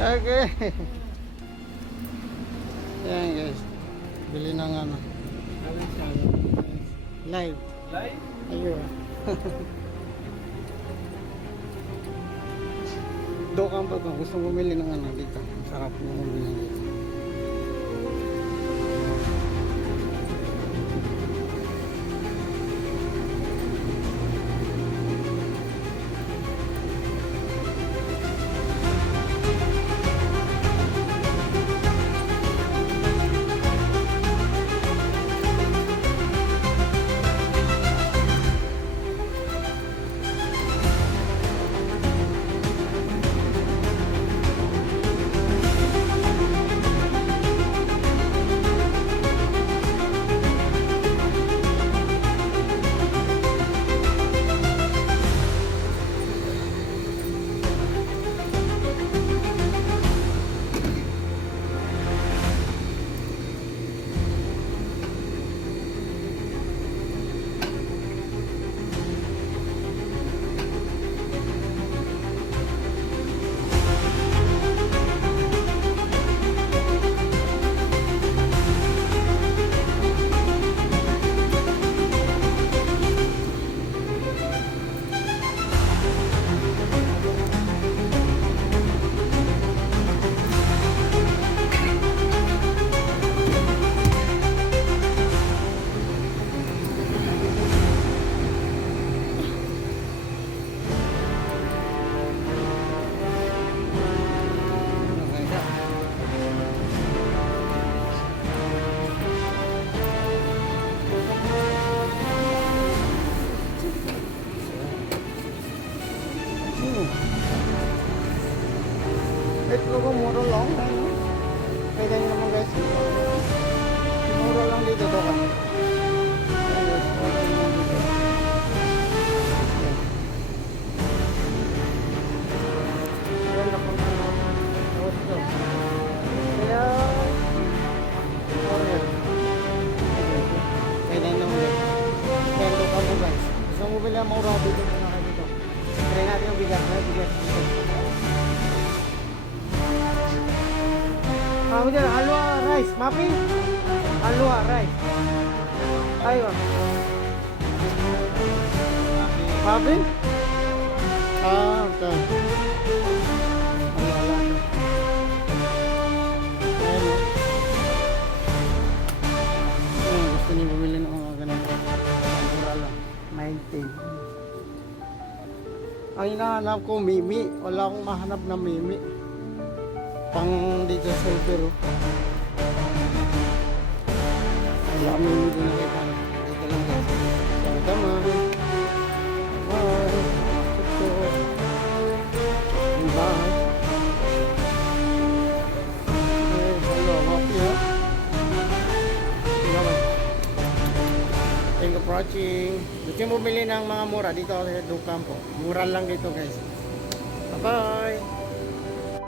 Okay. Yan guys. Bili ng ano. Live. Live? Ayun. Dokang ba ito? Gusto bumili ng ano dito. Sarap mo bumili dito. Ito ko mura lang. Pwede nyo naman guys. Mura lang dito to ka. Pwede nyo naman. Pwede ka mo guys. Gusto mo bila mura dito na kayo dito. Try natin yung bigas. Bigas dito. Ako dyan, alwa rice, mapi? Alwa rice. Aywa. Mapi? Ah, okay. Alwa lang. Ayun. Gusto niyo bumili ng mga ganito. Mura lang. 19. Ang hinahanap ko, mimi. Wala akong mahanap na mimi. Pang dito sa silver oh. Wala kami dito nakita. Dito lang guys. Tama. Bye. Ito. Yung bahay. Hello, happy ha. Thank you for watching. Gusto nyo bumili ng mga mura dito sa Ducampo. Mura lang dito guys. Bye bye.